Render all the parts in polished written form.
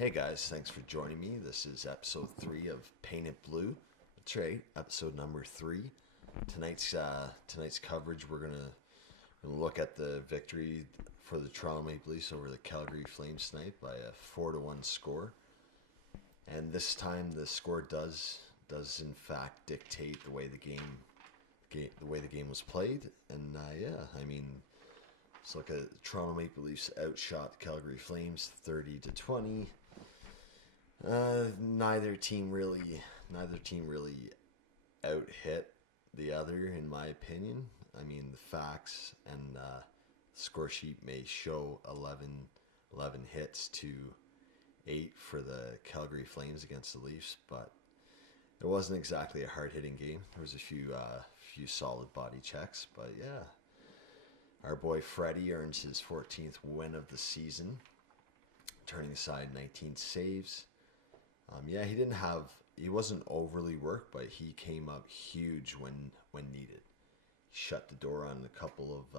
Hey guys, thanks for joining me. This is episode 3 of Painted Blue. That's right, episode number 3. Tonight's coverage, we're gonna look at the victory for the Toronto Maple Leafs over the Calgary Flames tonight by a 4-1 score. And this time, the score does in fact dictate the way the game was played. And let's look at Toronto Maple Leafs outshot Calgary Flames 30-20. Neither team really out hit the other, in my opinion. I mean, the facts and score sheet may show 11 hits to 8 for the Calgary Flames against the Leafs, but it wasn't exactly a hard hitting game. There was a few solid body checks, but yeah. Our boy Freddie earns his 14th win of the season, turning aside 19 saves. He wasn't overly worked, but he came up huge when needed. He shut the door on a couple of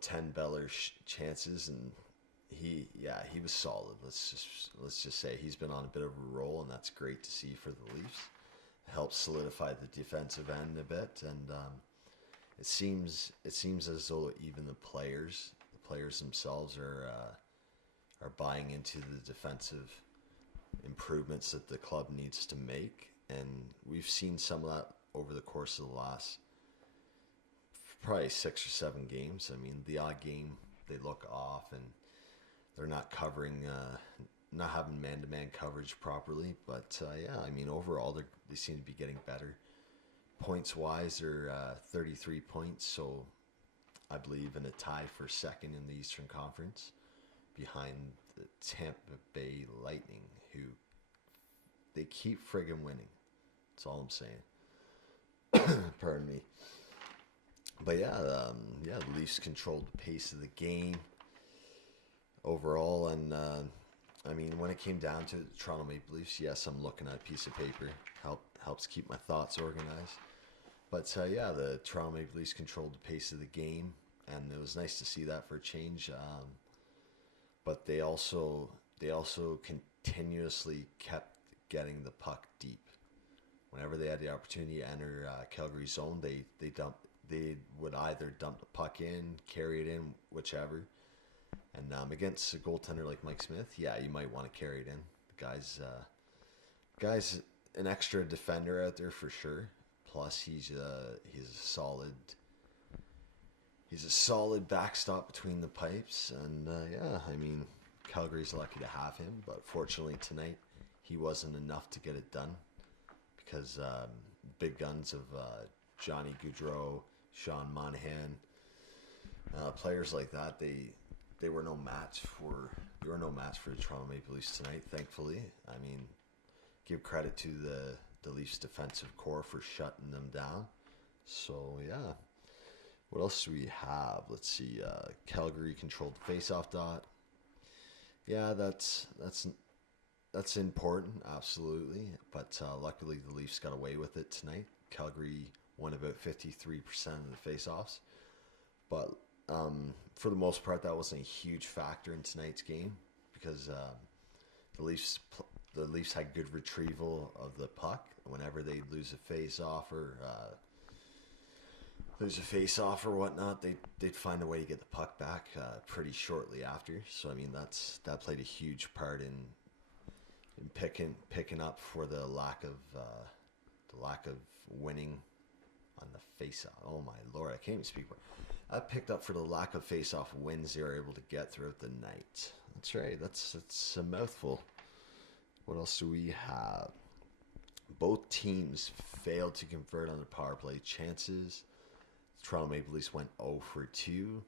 10-beller chances, and he was solid. Let's just say he's been on a bit of a roll, and that's great to see for the Leafs. It helps solidify the defensive end a bit, and it seems as though even the players themselves are buying into the defensive improvements that the club needs to make, and we've seen some of that over the course of the last probably 6 or 7 games. I mean, the odd game they look off and they're not covering, not having man-to-man coverage properly, but overall they seem to be getting better. Points wise, they're 33 points, so I believe in a tie for second in the Eastern Conference, behind the Tampa Bay Lightning, who they keep friggin' winning. That's all I'm saying. Pardon me. But the Leafs controlled the pace of the game overall, and when it came down to the Toronto Maple Leafs, yes, I'm looking at a piece of paper. Helps keep my thoughts organized. But the Toronto Maple Leafs controlled the pace of the game, and it was nice to see that for a change. But they also continuously kept getting the puck deep. Whenever they had the opportunity to enter Calgary zone, they would either dump the puck in, carry it in, whichever. And against a goaltender like Mike Smith, yeah, you might want to carry it in. The guy's an extra defender out there for sure. Plus, he's a solid backstop between the pipes, and Calgary's lucky to have him. But fortunately tonight, he wasn't enough to get it done, because big guns of Johnny Gaudreau, Sean Monahan, players like that, they were no match for the Toronto Maple Leafs tonight. Thankfully, I mean, give credit to the Leafs defensive core for shutting them down. So yeah, what else do we have? Let's see. Calgary controlled faceoff dot. Yeah, that's important, absolutely. But luckily, the Leafs got away with it tonight. Calgary won about 53% of the faceoffs, but for the most part, that wasn't a huge factor in tonight's game, because the Leafs had good retrieval of the puck. Whenever they lose a face-off or whatnot, they'd find a way to get the puck back pretty shortly after. So I mean, that played a huge part in picking up for the lack of winning on the face-off. Oh my lord, I can't even speak. I picked up for the lack of face-off wins they were able to get throughout the night. That's right. That's a mouthful. What else do we have? Both teams failed to convert on their power play chances. The Toronto Maple Leafs went 0 for 2.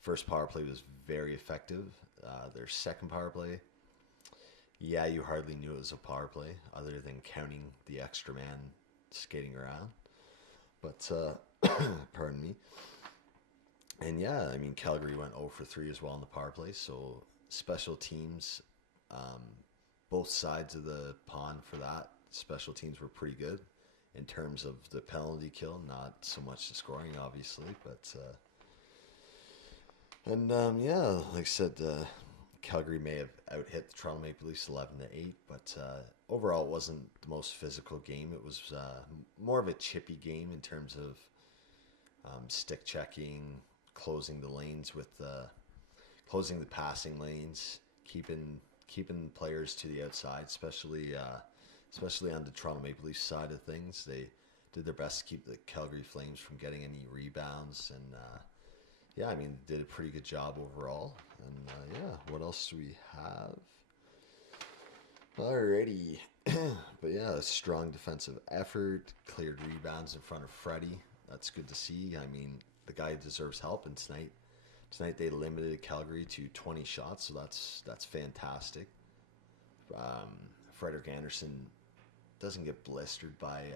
First power play was very effective. Their second power play, yeah, you hardly knew it was a power play, other than counting the extra man skating around. But pardon me. And yeah, I mean, Calgary went 0 for 3 as well on the power play. So special teams, both sides of the pond for that. Special teams were pretty good in terms of the penalty kill, not so much the scoring, obviously. But like I said, Calgary may have out hit the Toronto Maple Leafs 11-8, but overall it wasn't the most physical game. It was more of a chippy game in terms of stick checking, closing the lanes with closing the passing lanes, keeping players to the outside, especially on the Toronto Maple Leafs side of things. They did their best to keep the Calgary Flames from getting any rebounds, and yeah, I mean, did a pretty good job overall. And yeah, what else do we have? Alrighty. But yeah, a strong defensive effort, cleared rebounds in front of Freddie. That's good to see. I mean, the guy deserves help, and tonight they limited Calgary to 20 shots, so that's fantastic. Frederick Anderson doesn't get blistered by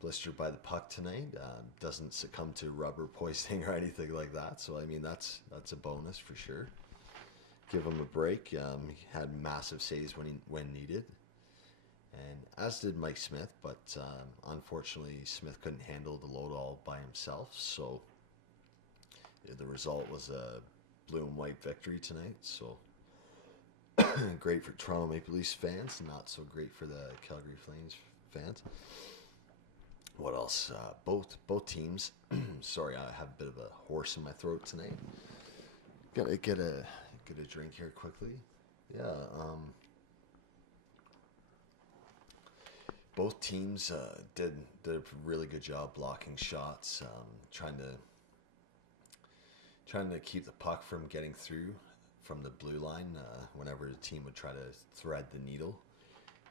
the puck tonight. Doesn't succumb to rubber poisoning or anything like that. So I mean, that's a bonus for sure. Give him a break. He had massive saves when needed, and as did Mike Smith. But unfortunately, Smith couldn't handle the load all by himself. So yeah, the result was a blue and white victory tonight. So great for Toronto Maple Leafs fans, not so great for the Calgary Flames fans. What else? Both teams. Sorry, I have a bit of a horse in my throat tonight. Gotta get a drink here quickly. Yeah. Both teams did a really good job blocking shots, trying to keep the puck from getting through from the blue line whenever the team would try to thread the needle.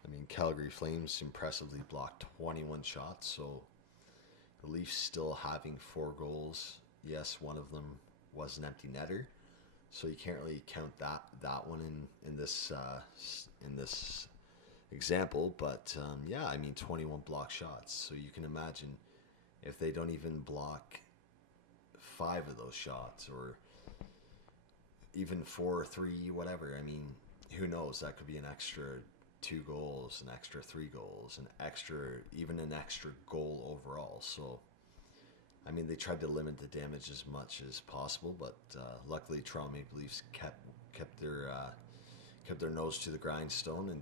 I mean, Calgary Flames impressively blocked 21 shots, so the Leafs still having 4 goals. Yes, one of them was an empty netter, so you can't really count that one in this example. But yeah, I mean, 21 block shots, so you can imagine if they don't even block 5 of those shots, or even 4 or 3, whatever. I mean, who knows? That could be an extra 2 goals, an extra 3 goals, even an extra goal overall. So, I mean, they tried to limit the damage as much as possible, but luckily Toronto Maple Leafs kept their nose to the grindstone and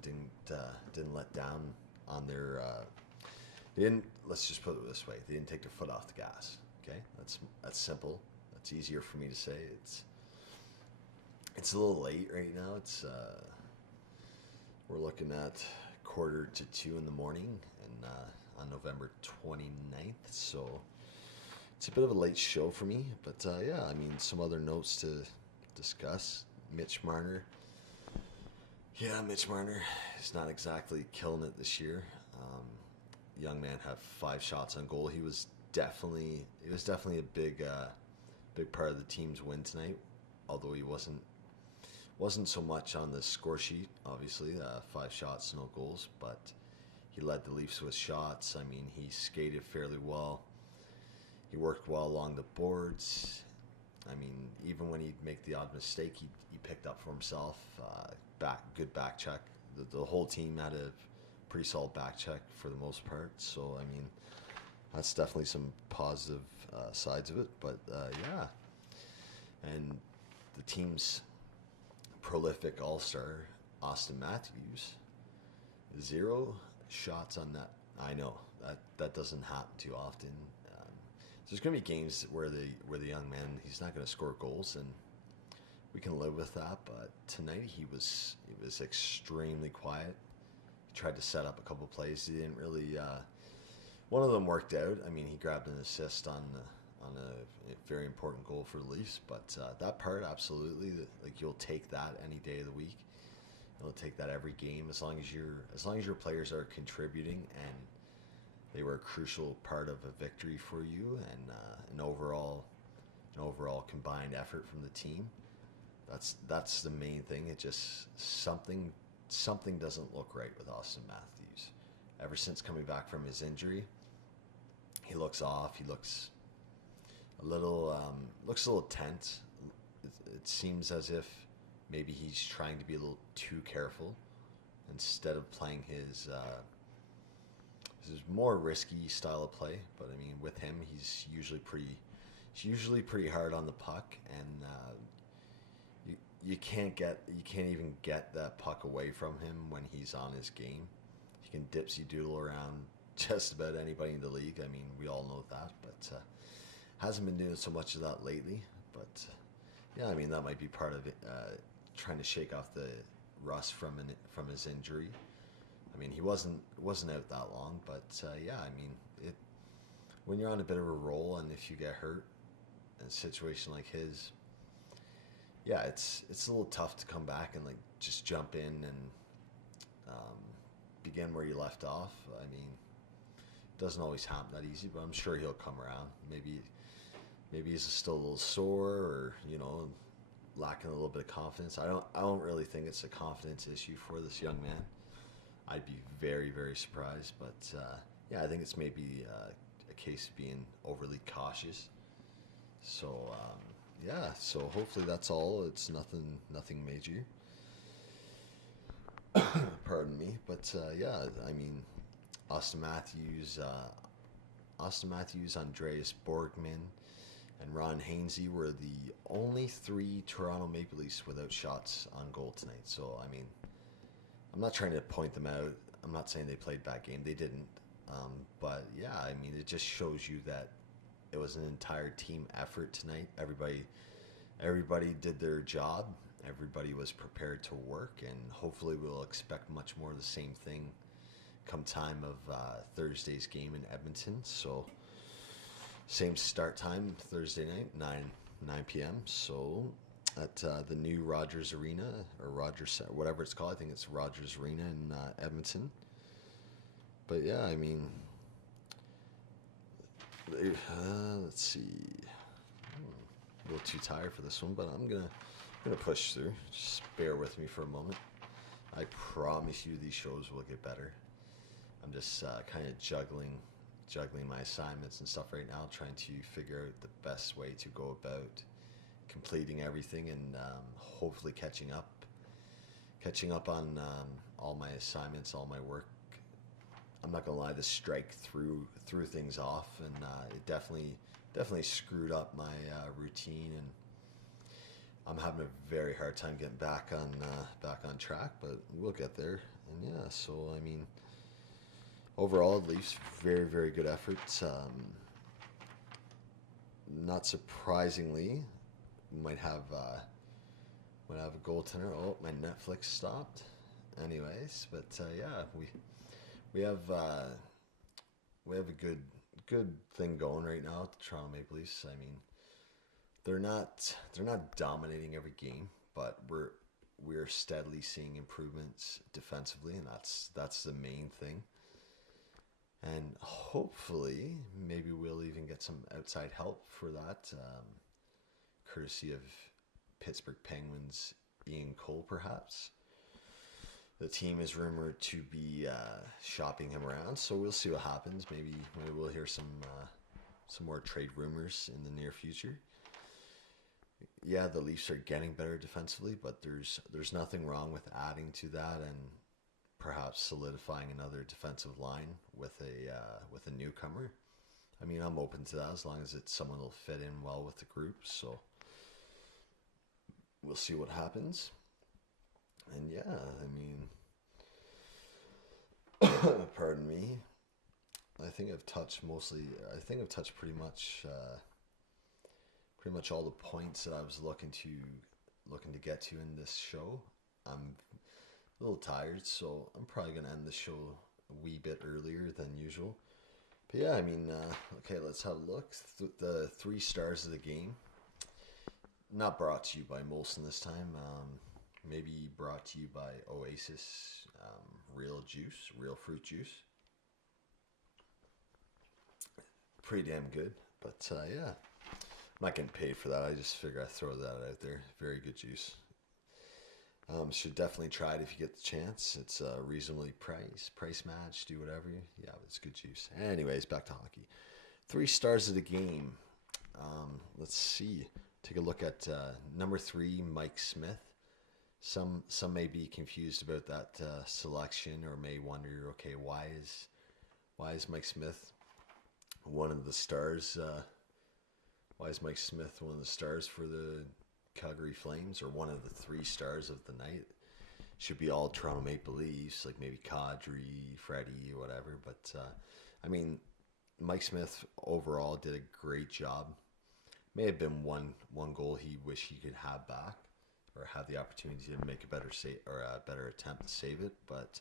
didn't let down on their. They didn't. Let's just put it this way: they didn't take their foot off the gas. Okay, that's simple. That's easier for me to say. It's a little late right now. We're looking at 1:45 in the morning, and on November 29th. So it's a bit of a late show for me, but yeah, I mean, some other notes to discuss. Mitch Marner. Yeah, Mitch Marner is not exactly killing it this year. Young man had 5 shots on goal. He was definitely a big part of the team's win tonight, although he wasn't so much on the score sheet, obviously. 5 shots, no goals, but he led the Leafs with shots. I mean, he skated fairly well. He worked well along the boards. I mean, even when he'd make the odd mistake, he picked up for himself. Good back check. The whole team had a pretty solid back check for the most part. So, I mean, that's definitely some positive sides of it. But, yeah. And the team's prolific all-star, Austin Matthews, 0 shots on that. I know that doesn't happen too often. There's going to be games where the young man, he's not going to score goals, and we can live with that. But tonight he was extremely quiet. He tried to set up a couple plays. He didn't really. One of them worked out. I mean, he grabbed an assist on a very important goal for the Leafs. But that part, absolutely, like, you'll take that any day of the week. You'll take that every game as long as your players are contributing and they were a crucial part of a victory for you, and an overall combined effort from the team. That's the main thing. It just something doesn't look right with Austin Matthews. Ever since coming back from his injury, he looks off. He looks a little tense. It seems as if maybe he's trying to be a little too careful instead of playing his more risky style of play. But I mean, with him, he's usually pretty hard on the puck, and you can't even get that puck away from him when he's on his game. He can dipsy doodle around just about anybody in the league. I mean, we all know that, but hasn't been doing so much of that lately. But yeah, I mean that might be part of it, trying to shake off the rust from his injury. I mean, he wasn't out that long, but yeah, I mean it. When you're on a bit of a roll, and if you get hurt in a situation like his, yeah, it's a little tough to come back and like just jump in and um, begin where you left off. I mean, it doesn't always happen that easy, but I'm sure he'll come around. Maybe he's still a little sore, or lacking a little bit of confidence. I don't really think it's a confidence issue for this young man. I'd be very very surprised, but yeah, I think it's maybe a case of being overly cautious. So yeah, so hopefully that's all. It's nothing major. Pardon me, but yeah, I mean, Austin Matthews, Andreas Borgman, and Ron Hainsey were the only three Toronto Maple Leafs without shots on goal tonight. So I mean, I'm not trying to point them out. I'm not saying they played bad game. They didn't. But yeah, I mean, it just shows you that it was an entire team effort tonight. Everybody did their job. Everybody was prepared to work, and hopefully we'll expect much more of the same thing come time of Thursday's game in Edmonton. So same start time Thursday night, 9 p.m. So at the new Rogers Arena, or Rogers, whatever it's called. I think it's Rogers Arena in Edmonton. But yeah, I mean, let's see. A little too tired for this one, but I'm gonna push through. Just bear with me for a moment. I promise you, these shows will get better. I'm just kind of juggling my assignments and stuff right now, trying to figure out the best way to go about completing everything, and hopefully catching up on all my assignments, all my work. I'm not gonna lie, the strike threw things off, and it definitely screwed up my routine, and I'm having a very hard time getting back on track, but we'll get there. And yeah, so I mean, overall, at least very very good efforts. Not surprisingly, might have a goaltender. Oh, my Netflix stopped. Anyways, but yeah, we have a good thing going right now at the Toronto Maple Leafs. I mean, they're not dominating every game, but we're steadily seeing improvements defensively, and that's the main thing. And hopefully, maybe we'll even get some outside help for that, courtesy of Pittsburgh Penguins Ian Cole, perhaps. The team is rumored to be shopping him around, so we'll see what happens. Maybe we'll hear some more trade rumors in the near future. Yeah, the Leafs are getting better defensively, but there's nothing wrong with adding to that and perhaps solidifying another defensive line with a newcomer. I mean, I'm open to that as long as it's someone that'll fit in well with the group. So we'll see what happens. And yeah, I mean, pardon me. I think I've touched pretty much all the points that I was looking to get to in this show. I'm a little tired, so I'm probably gonna end the show a wee bit earlier than usual. But yeah, I mean, okay, let's have a look. The 3 stars of the game. Not brought to you by Molson this time. Maybe brought to you by Oasis Real Juice, Real Fruit Juice. Pretty damn good. But yeah, I'm not getting paid for that. I just figure I'd throw that out there. Very good juice. Should definitely try it if you get the chance. It's reasonably price match. Do whatever. Yeah, it's good juice. Anyways, back to hockey. 3 stars of the game. Let's see. Take a look at number 3, Mike Smith. Some may be confused about that selection, or may wonder, okay, why is Mike Smith one of the stars? Why is Mike Smith one of the stars for the Calgary Flames, or one of the three stars of the night, should be all Toronto Maple Leafs, like maybe Kadri, Freddie, or whatever. But I mean, Mike Smith overall did a great job. May have been one goal he wished he could have back, or have the opportunity to make a better save or a better attempt to save it. But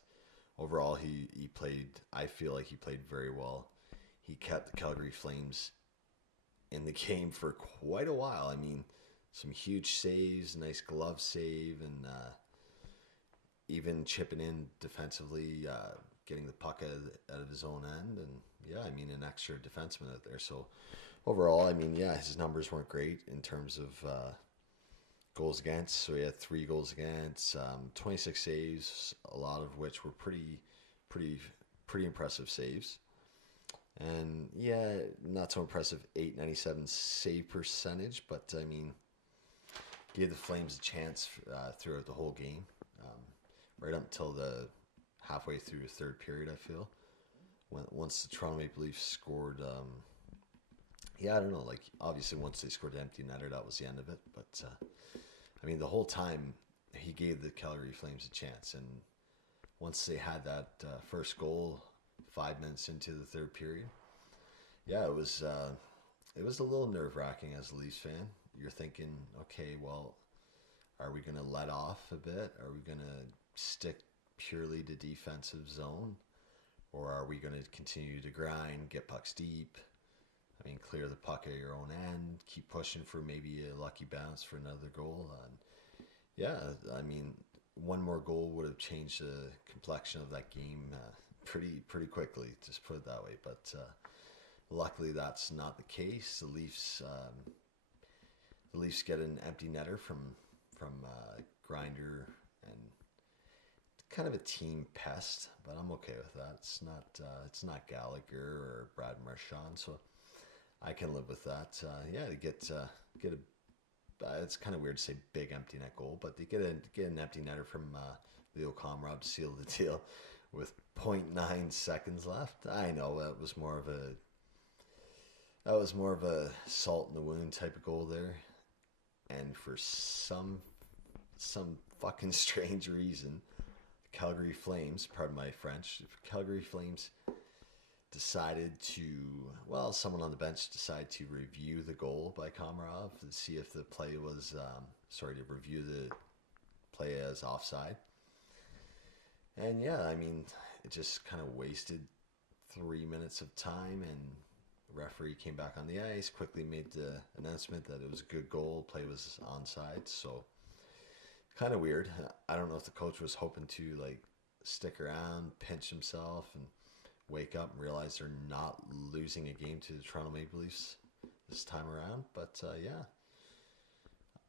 overall, he played. I feel like he played very well. He kept the Calgary Flames in the game for quite a while. I mean, some huge saves, nice glove save, and even chipping in defensively, getting the puck out of his own end, and yeah, I mean, an extra defenseman out there. So overall, I mean, yeah, his numbers weren't great in terms of goals against. So he had 3 goals against, 26 saves, a lot of which were pretty, pretty impressive saves. And yeah, not so impressive 897 save percentage, but I mean, gave the Flames a chance throughout the whole game, right up until the halfway through the third period. I feel once the Toronto Maple Leafs scored, yeah, I don't know. Like obviously, once they scored the empty netter, that was the end of it. But I mean, the whole time he gave the Calgary Flames a chance, and once they had that first goal, 5 minutes into the third period, yeah, it was a little nerve wracking as a Leafs fan. You're thinking, okay, well, are we going to let off a bit? Are we going to stick purely to defensive zone? Or are we going to continue to grind, get pucks deep? I mean, clear the puck at your own end, keep pushing for maybe a lucky bounce for another goal. And yeah, I mean, one more goal would have changed the complexion of that game pretty quickly, just put it that way. But luckily, that's not the case. The Leafs get an empty netter from Grinder, and kind of a team pest, but I'm okay with that. It's not Gallagher or Brad Marchand, so I can live with that. Yeah, to get a it's kind of weird to say big empty net goal, but they get an empty netter from Leo Comrade to seal the deal with zero point 0.9 seconds left. I know that was more of a salt in the wound type of goal there, and for some fucking strange reason, the Calgary Flames, pardon my French, Calgary Flames decided to, well, someone on the bench decided to review the goal by Komarov to see if the play was, to review the play as offside. And yeah, I mean, it just kind of wasted 3 minutes of time, and the referee came back on the ice, quickly made the announcement that it was a good goal, play was onside. So kind of weird. I don't know if the coach was hoping to like stick around, pinch himself, and wake up and realize they're not losing a game to the Toronto Maple Leafs this time around. But yeah,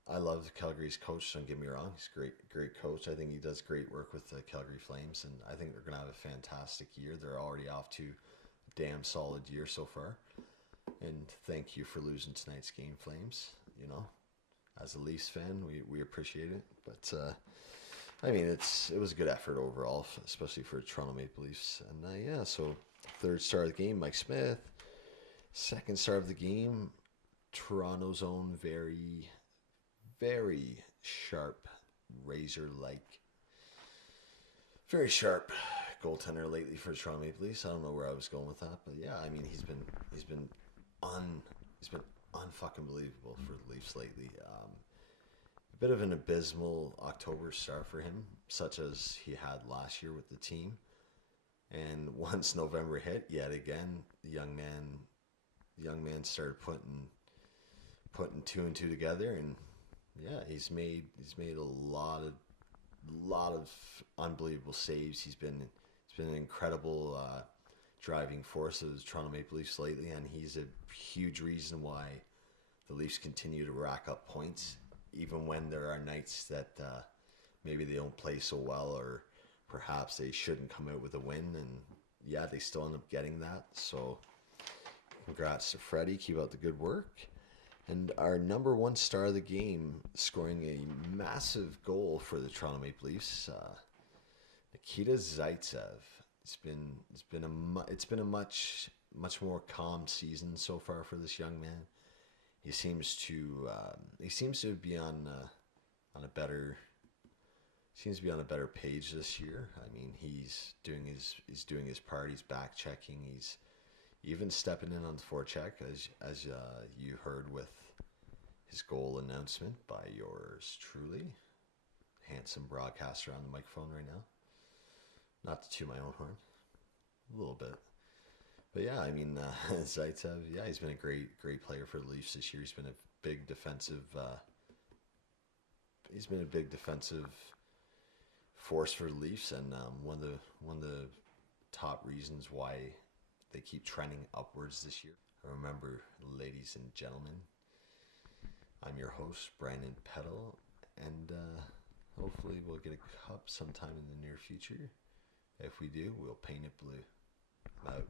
I love Calgary's coach. Don't get me wrong; he's a great coach. I think he does great work with the Calgary Flames, and I think they're going to have a fantastic year. They're already off to a damn solid year so far. And thank you for losing tonight's game, Flames. You know, as a Leafs fan, we appreciate it. But I mean, it was a good effort overall, especially for Toronto Maple Leafs. And yeah, so third star of the game, Mike Smith. Second star of the game, Toronto's own very, very sharp, very sharp goaltender lately for Toronto Maple Leafs. I don't know where I was going with that, but yeah, I mean, he's been unfucking believable for the Leafs lately. A bit of an abysmal October start for him, such as he had last year with the team. And once November hit, yet again, the young man started putting two and two together, and yeah, he's made a lot of unbelievable saves. He's been an incredible driving force of the Toronto Maple Leafs lately, and he's a huge reason why the Leafs continue to rack up points, even when there are nights that maybe they don't play so well, or perhaps they shouldn't come out with a win, and yeah, they still end up getting that. So congrats to Freddie. Keep up the good work. And our number one star of the game, scoring a massive goal for the Toronto Maple Leafs, Nikita Zaitsev. It's been a much more calm season so far for this young man. he seems to be on a better seems to be on a better page this year. I mean, he's doing his part. He's back checking. He's even stepping in on the forecheck, as you heard with his goal announcement by yours truly, handsome broadcaster on the microphone right now. Not to toot my own horn, a little bit, but yeah, I mean, Zaitsev, yeah, he's been a great player for the Leafs this year. Big defensive. He's been a big defensive force for the Leafs, and one of the top reasons why they keep trending upwards this year. Remember, ladies and gentlemen, I'm your host, Brandon Peddle, and hopefully we'll get a cup sometime in the near future. If we do, we'll paint it blue. I'm out.